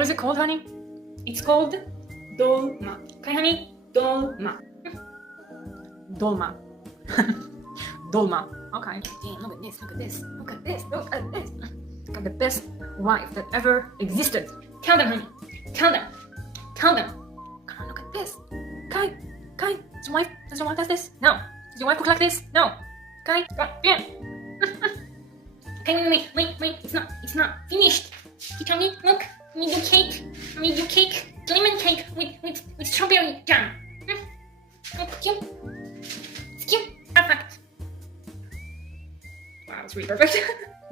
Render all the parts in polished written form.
What is it called, honey? It's called dolma. Okay, honey? Dolma. Dolma. Dolma. Okay. Damn, look at this, look at this, look at this, look at this. Got the best wife that ever existed. Tell them, honey. Tell them. Tell them. Come on, look at this. Okay. Okay. Does your wife does this? No. Does your wife cook like this? No. Okay. Yeah. Okay, wait. It's not finished. You tell me, look. I made you cake. I made you cake. Lemon cake with strawberry jam. It's cute. It's cute. Perfect. Wow, it's really perfect.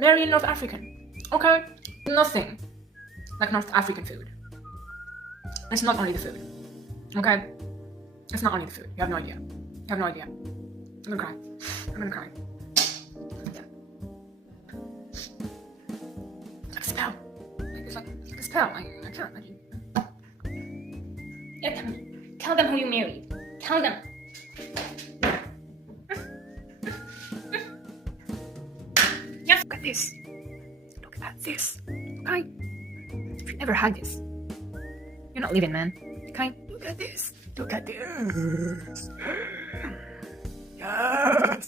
Marry a North African. Okay. Nothing like North African food. It's not only the food. Okay? It's not only the food. You have no idea. You have no idea. I'm gonna cry. I'm gonna cry. Yeah. It's like a spell. It's like a spell. I can't imagine. Yeah, tell them who you married. Tell them. Yes, look at this. Look at this. Okay? If you never had this, you're not living, man. Okay? Look at this. Look at this. Yes.